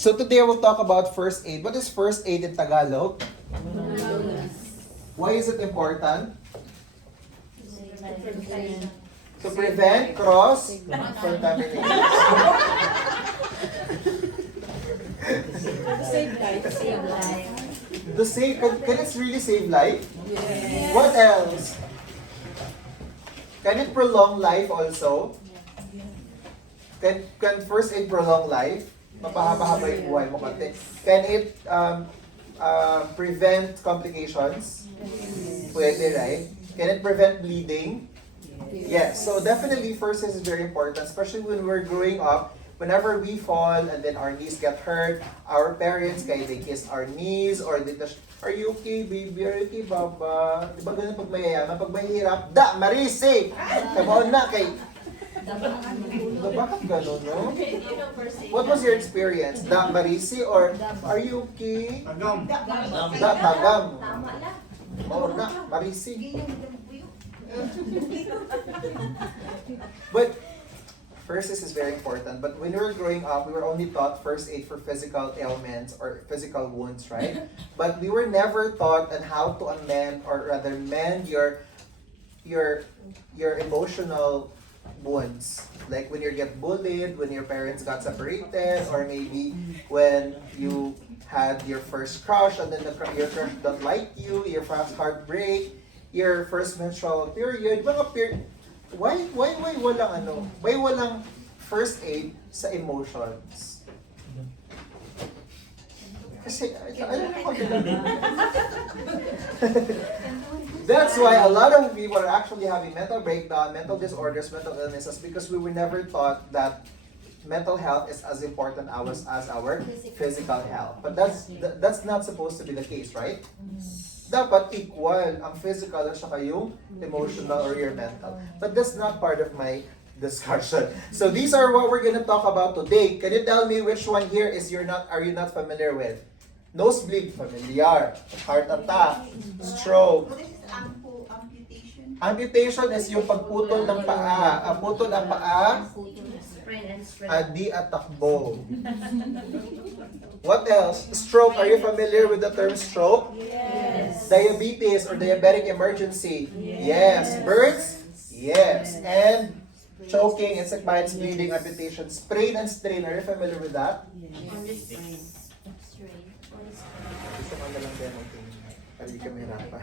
So today we'll talk about first aid. What is first aid in Tagalog? Why is it important? To prevent cross contamination. Save life. Save life. To save, can it really save life? Yes. What else? Can it prolong life also? Can first aid prolong life? Mapahaba-haba yung buhay mo konti. Can it prevent complications? Pwede, right? Can it prevent bleeding? Yes. So definitely first aid is very important, especially when we're growing up. Whenever we fall and then our knees get hurt, our parents, kaya they kiss our knees or they touch, are you okay, baby? Are you okay, baba? Di ba ganun pag mayayaman? Pag mahirap, da, Marisi! Kabaon na kay... Diba, bakit ganun, no? What was your experience? Da, Marisi or are you okay? Tagam. Da, tagam. Oo na, Marisi. But first aid is very important. But when we were growing up, we were only taught first aid for physical ailments or physical wounds, right? But we were never taught on how to amend or rather mend your emotional wounds. Like when you get bullied, when your parents got separated, or maybe when you had your first crush and then your crush don't like you, your first heartbreak, your first menstrual period, why walang first aid sa emotions? Kasi, I don't know how to That's why a lot of people are actually having mental breakdown, mental disorders, mental illnesses, because we were never taught that mental health is as important as our physical health. But that's not supposed to be the case, right? Dapat equal ang physical at saka yung emotional or your mental. But that's not part of my discussion. So these are what we're gonna talk about today. Can you tell me which one here are you not familiar with? Nosebleed, familiar. Heart attack, stroke. What is amputation? Amputation is yung pagputol ng paa. Ang putol ang paa, adi at takbo. What else? Stroke. Are you familiar with the term stroke? Yes. Diabetes or diabetic emergency? Yes. Burns? Yes. And choking, insect bites, bleeding, amputation, sprain and strain. Are you familiar with that? Gusto ko na lang demo thing. Para di ka mahirapan.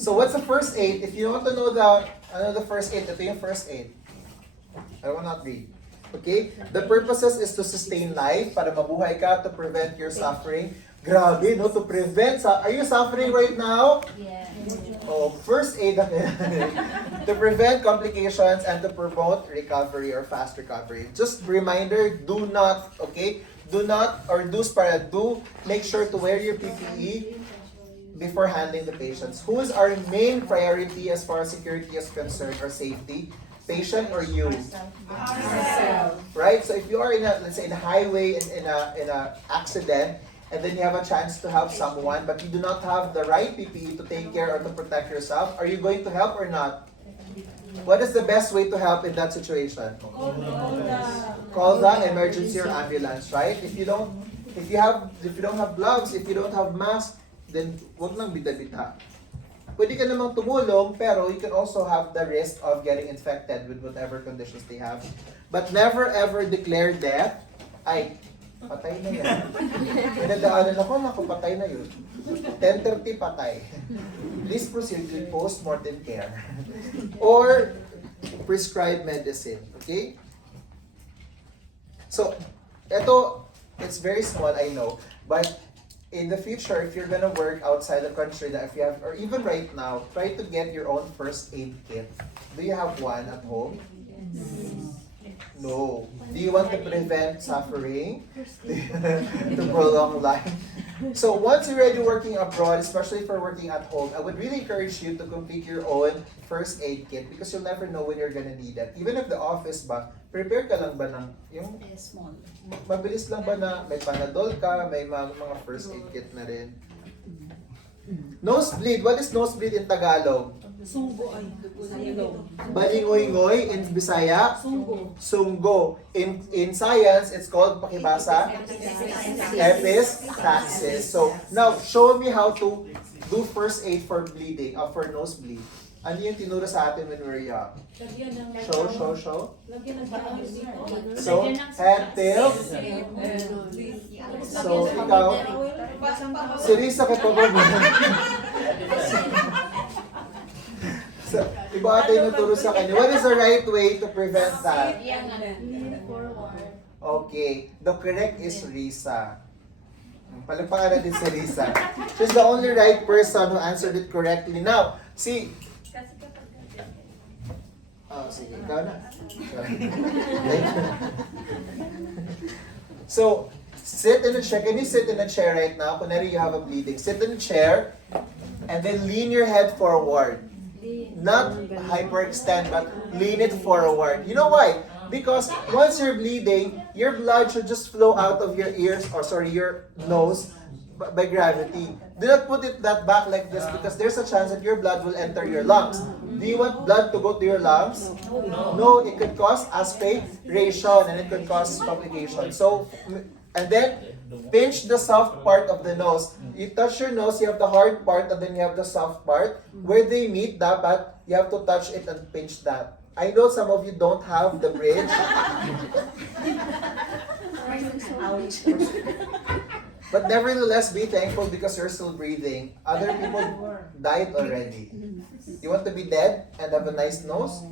So what's the first aid? If you want to know the first aid, ito yung first aid. I will not read. Okay? The purposes is to sustain life, para mabuhay ka, to prevent your suffering. Grabe, no? To prevent, are you suffering right now? Yeah. Oh, first aid. To prevent complications and to promote recovery or fast recovery. Just reminder, do not, okay? Do not, or do make sure to wear your PPE before handling the patients. Who is our main priority as far as security is concerned or safety? Patient or you? Right? So if you are let's say in a highway, in a accident, and then you have a chance to help someone, but you do not have the right PPE to take care or to protect yourself, are you going to help or not? What is the best way to help in that situation? Call the emergency or ambulance, right? If you don't have gloves, if you don't have mask, then wag lang bida-bida. Pwede ka namang tumulong, pero you can also have the risk of getting infected with whatever conditions they have. But never ever declare death. Ay, patay na yan. Pinadaanan ako, patay na yun. 10:30 patay. Please proceed with post-mortem care. Or prescribed medicine. Okay? So, it's very small, I know. But in the future, if you're gonna work outside the country, that if you have, or even right now, try to get your own first aid kit. Do you have one at home? No. Do you want to prevent suffering? To prolong life? So once you're already working abroad, especially for working at home, I would really encourage you to complete your own first aid kit because you'll never know when you're gonna need it. Even if the office ba, prepare ka lang ba ng yung Small. mabilis lang ba na may Panadol ka, may mga first aid kit na rin. Nosebleed. What is nosebleed in Tagalog? Sunggo ay. Balingoy-ngoy in Bisaya. Sunggo. Sunggo. In science, it's called, pakibasa, epistaxis. So, now, show me how to do first aid for bleeding, for nosebleed. Ano yung tinuro sa atin when we were young? Lagyan ng Show. Lagyan ng baon dito. So, head, tail. So, ikaw, si Risa ka pa ba? So, iba ata yung naturo sa kanya. What is the right way to prevent that? Okay, the correct is Risa. Palagpakan natin si Risa. She's the only right person who answered it correctly. Now, see, oh, sige, ikaw na. So, sit in a chair. Can you sit in a chair right now? Kunwari you have a bleeding. Sit in a chair and then lean your head forward. Not hyperextend, but lean it forward. You know why? Because once you're bleeding, your blood should just flow out of your ears, your nose, by gravity. Do not put it that back like this because there's a chance that your blood will enter your lungs. Do you want blood to go to your lungs? No, it could cause aspiration and it could cause complications. So, and then pinch the soft part of the nose. You touch your nose, you have the hard part and then you have the soft part. Where they meet, dapat you have to touch it and pinch that. I know some of you don't have the bridge. But nevertheless, be thankful because you're still breathing. Other people died already. You want to be dead and have a nice nose?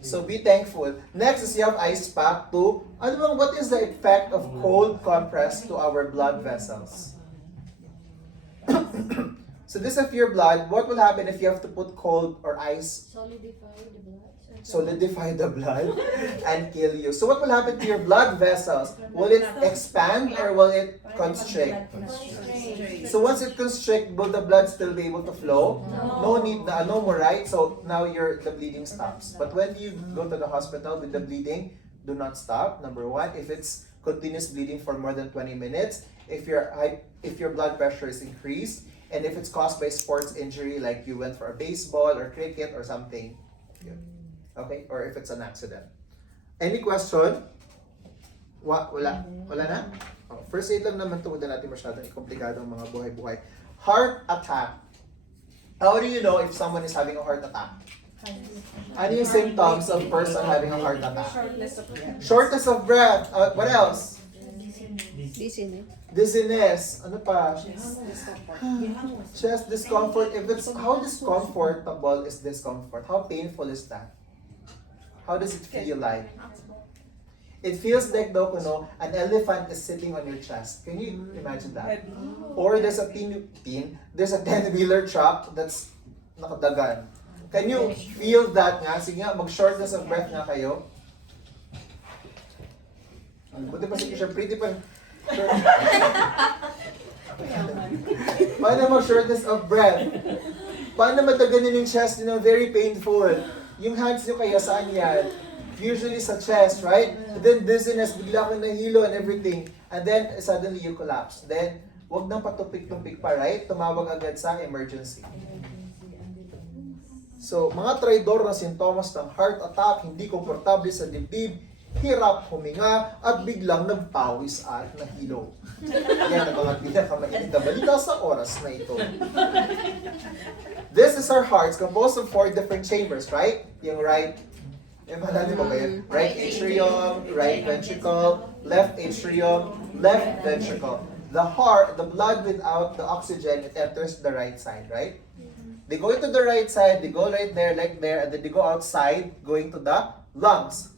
So be thankful. Next is you have ice pack to, what is the effect of cold compress to our blood vessels? So this is your blood. What will happen if you have to put cold or ice? Solidify the blood and kill you. So what will happen to your blood vessels? Will it expand or will it constrict? So once it constricts, will the blood still be able to flow? No need, no more, right? So now the bleeding stops. But when you go to the hospital with the bleeding, do not stop. Number one, if it's continuous bleeding for more than 20 minutes, if your blood pressure is increased, and if it's caused by sports injury, like you went for a baseball or cricket or something, okay? Or if it's an accident. Any question? Wala na? Oh, first aid lang naman ito, huwag na natin masyadong ikomplikado ang mga buhay-buhay. Heart attack. How do you know if someone is having a heart attack? Ano yung symptoms of person having a heart attack? Shortness of breath. What else? Dizziness. Ano pa? Chest discomfort. How discomfortable is discomfort? How painful is that? How does it feel like? It feels like an elephant is sitting on your chest. Can you imagine that? Or there's a 10-wheeler truck that's nakadagan. Can you feel that nga? Sige nga, mag-shortness of breath nga kayo. Buti pa si Kisha, pretty pa. Paano mag-shortness of breath? Paano mataganin yung chest, very painful. Yung hands nyo kaya saan yan? Usually sa chest, right? And then dizziness, bigla kang nahilo and everything. And then suddenly you collapse. Then, wag nang patupik-tupik pa, right? Tumawag agad sa emergency. So, mga traidor na sintomas ng heart attack, hindi komportable sa dibdib, hirap huminga, at biglang nagpawis at nahilo. Yan ang mga pinakamainit na balita sa oras na ito. This is our hearts, composed of 4 different chambers, right? Yung right, right atrium, right ventricle, left atrium, left ventricle. The heart, the blood without the oxygen, it enters the right side, right? They go into the right side, they go right there, like there, and then they go outside, going to the lungs.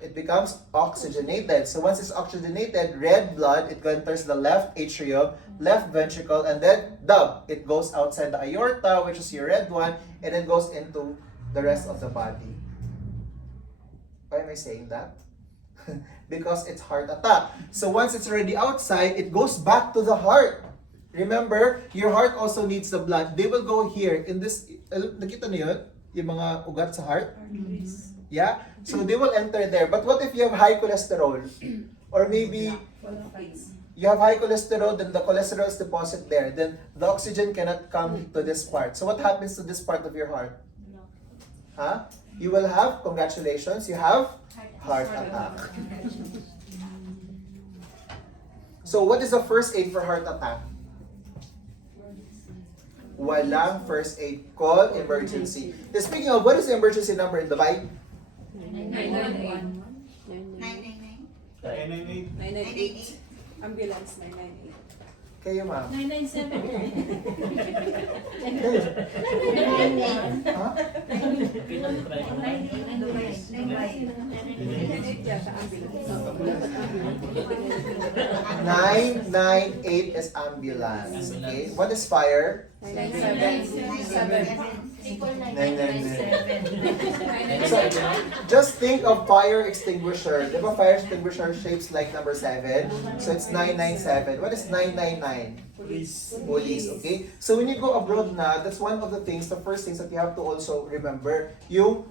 It becomes oxygenated. So once it's oxygenated, red blood, it enters the left atrium, left ventricle, and then it goes outside the aorta, which is your red one, and then goes into the rest of the body. Why am I saying that? Because it's heart attack. So once it's already outside, it goes back to the heart. Remember, your heart also needs the blood. They will go here in this. Nakita niyo yun? Yung mga ugat sa heart? Yeah? So they will enter there. But what if you have high cholesterol? Or maybe you have high cholesterol, then the cholesterol is deposited there. Then the oxygen cannot come to this part. So what happens to this part of your heart? Huh? You will have, congratulations, you have heart attack. So what is the first aid for heart attack? Walang first aid. Call emergency. Then speaking of, what is the emergency number in Dubai? 991. 999? 998. Ambulance 998. Kayo, ma'am. 997. Ha? 998 yata ambulance. 998 is ambulance. Okay. What is fire? 997. So, just think of fire extinguisher. Di ba fire extinguisher shapes like number 7? So it's 997. What is 999? Police, okay? So when you go abroad na, that's one of the things, the first things that you have to also remember, yung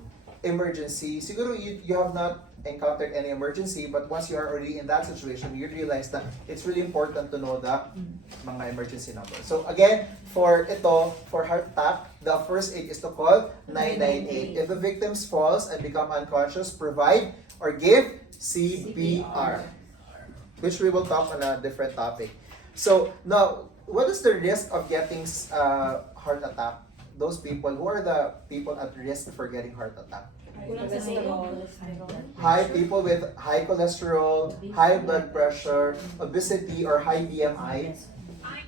emergency. Siguro you have not encountered any emergency, but once you are already in that situation, you realize that it's really important to know the mga emergency numbers. So again, for heart attack, the first aid is to call 998. If the victim falls and become unconscious, provide or give CPR, which we will talk on a different topic. So now, what is the risk of getting heart attack? Those people, who are the people at risk for getting heart attack? High people with high cholesterol, high blood pressure, obesity, or high BMI. I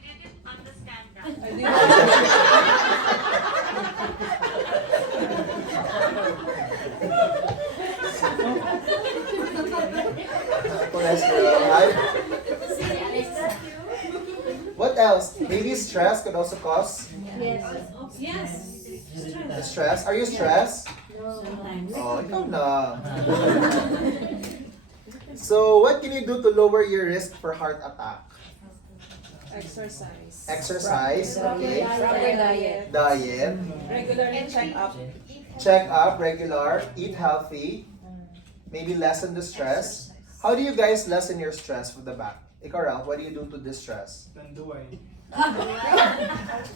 didn't understand that. Cholesterol, high. What else? Maybe stress could also cause Yes. stress. Are you stressed? Sometimes. Oh, ikaw na. So, what can you do to lower your risk for heart attack? Exercise. Exercise, okay. Proper diet. Diet, Regularly check up. check up, regular, eat healthy, maybe lessen the stress. How do you guys lessen your stress from the back? Ikaw, Ralph, what do you do to distress?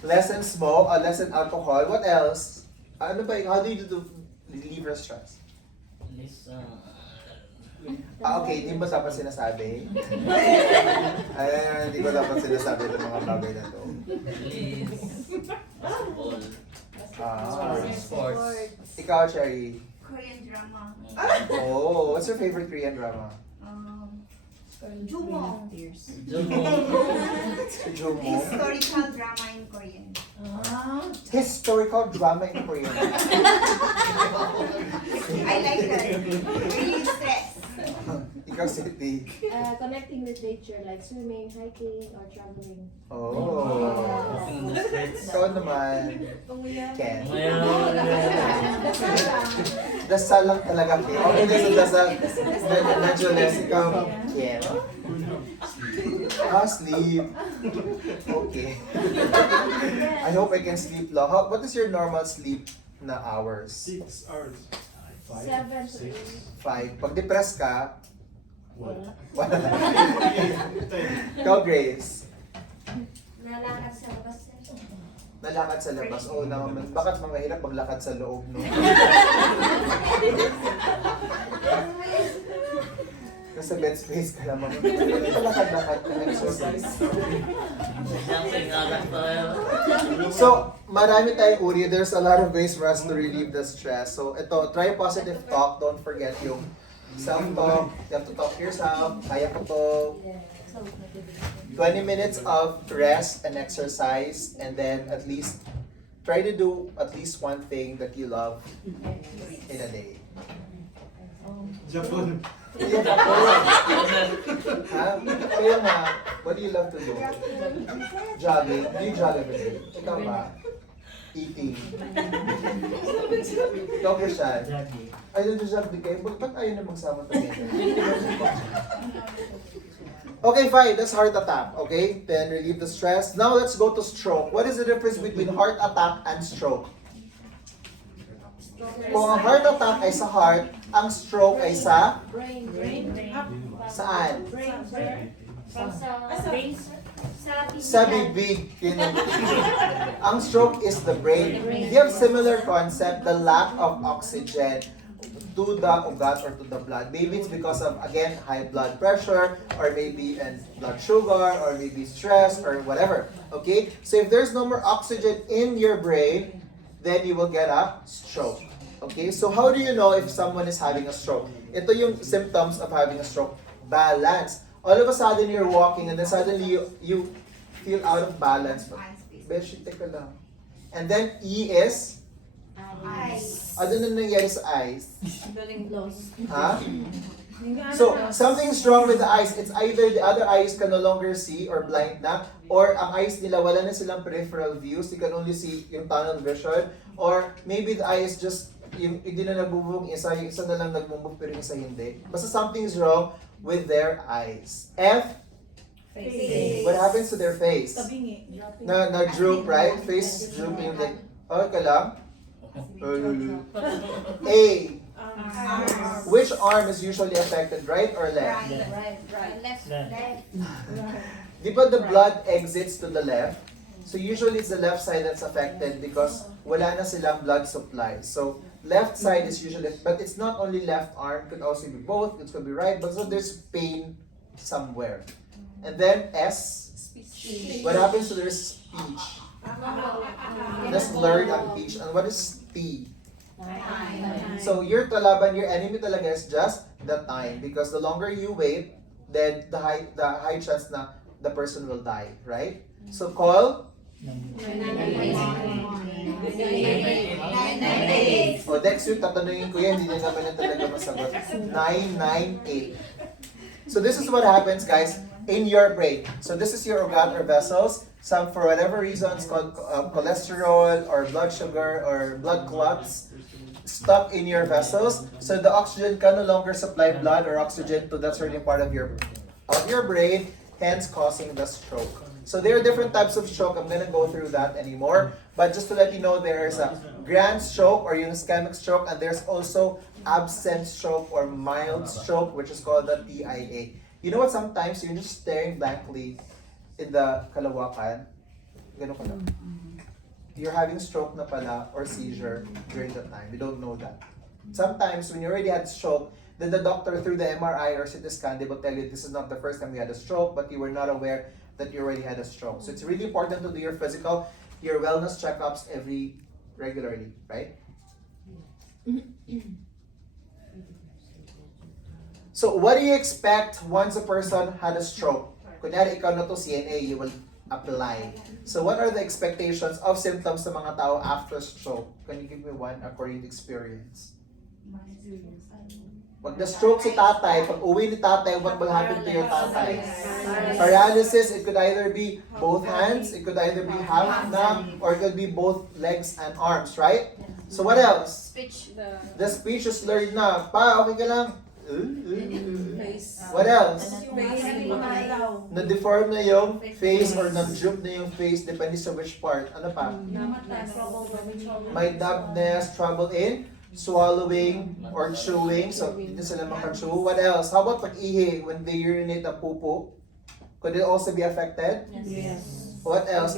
Lessen smoke, lessen alcohol. What else? Ano ba, how do you do to relieve your stress? Okay, hindi mo dapat sinasabi. Ay, hindi ko dapat sinasabi ng mga bagay na to. Sports. Ikaw, Cherry. Korean drama. Oh, what's your favorite Korean drama? Jumo. Jumo. Historical drama in Korean. Historical drama in Korean. I like that. Really stress. Ikaw, City. Connecting with nature like swimming, hiking, or traveling. Oh. Ikaw naman, Ken. Dasal lang talaga, Ken. Okay na sa dasal. Medyo less. Ikaw, Ken. Sleep. Okay. I hope I can sleep long. What is your normal sleep na hours? 6 hours. 7 to 5. 8. Pag depressed ka, Wala. wala. Ikaw, Grace. Nalakad sa labas. Nalakad sa labas. Oo naman. Bakit mga hirap maglakad sa loob, no? Nasa bed space ka naman. Palakad-lakad ka, exercise. So, marami tayong uri. There's a lot of ways for us to relieve the stress. So, ito, try positive talk. Don't forget yung self-talk. You have to talk to yourself. Kaya ko to. 20 minutes of rest and exercise. And then, at least, try to do at least one thing that you love in a day. Japan. Kaya ako. Ha? Kaya nga, what do you love to do? Jogging. Do you jog every day? Ikaw ba? Eating. Ikaw, Christian? Ay, nag-jog din kayo. Ba't ayaw na magsama tayo? Okay, fine. That's heart attack. Okay? Then relieve the stress. Now, let's go to stroke. What is the difference between heart attack and stroke? Kung ang heart attack ay sa heart, ang stroke ay sa Brain. saan? Brain, sir. From sa brain, sir. Sa bibig. Ang stroke is the brain. They have similar concept, the lack of oxygen to the ugat or to the blood. Maybe it's because of, again, high blood pressure, or maybe blood sugar, or maybe stress, or whatever. Okay? So if there's no more oxygen in your brain, then you will get a stroke. Okay? So how do you know if someone is having a stroke? Ito yung symptoms of having a stroke. Balance. All of a sudden, you're walking and then suddenly you feel out of balance. Beshi, teka lang. And then E is? Eyes. Ano na nangyari sa eyes? Lost. Ha? So, something's wrong with the eyes. It's either the other eyes can no longer see or blind na, or ang eyes nila wala na silang peripheral views. You can only see yung tunnel vision. Or maybe the eye is just, yung hindi na nagbubog isa, yung isa na lang nagbubog pero yung isa hindi. Basta something's wrong with their eyes. F, what happens to their face? Na droop, right? Face drooping like, okay lang. A, which arm is usually affected, right or left? Right. Left. Di ba the blood exits to the left? So usually it's the left side that's affected because wala na silang blood supply. So left side is usually, but it's not only left arm, it could also be both, it could be right, but so there's pain somewhere. And then S, what happens to their speech? That's blurred ang speech. And what is T? So your kalaban, your enemy talaga is just the time, because the longer you wait, then the high chance na the person will die, right? So call. O next week, tatanungin ko yan, hindi na naman yan talaga masagot. 998. So this is what happens, guys, in your brain. So this is your ugat or vessels. Some, for whatever reasons, called cholesterol or blood sugar or blood clots stuck in your vessels. So the oxygen can no longer supply blood or oxygen to that certain part of your brain, hence causing the stroke. So there are different types of stroke. I'm gonna go through that anymore. But just to let you know, there is a grand stroke or yung ischemic stroke, and there's also absent stroke or mild stroke, which is called the TIA. You know what? Sometimes you're just staring blankly in the kalawakan. Ganun ka lang. You're having stroke na pala or seizure during that time. You don't know that. Sometimes when you already had stroke, then the doctor through the MRI or CT scan, they will tell you this is not the first time you had a stroke, but you were not aware that you already had a stroke. So it's really important to do your physical, your wellness checkups regularly, right? So what do you expect once a person had a stroke? Kunyari ikaw na to CNA, you will apply. So what are the expectations of symptoms sa mga tao after stroke? Can you give me one according to experience? Pag na-stroke si tatay, pag uwi ni tatay, what will happen to your tatay? Paralysis, it could either be both hands, it could either be half na, or it could be both legs and arms, right? So what else? Speech. The speech is slurred na. Pa, okay ka lang? What else? Na-deform na yung face or na-droop na yung face, depende sa which part. Ano pa? May numbness, trouble in swallowing or chewing. So, dito sila makachew. What else? How about pag-ihi when they urinate na pupo? Could it also be affected? Yes. What else?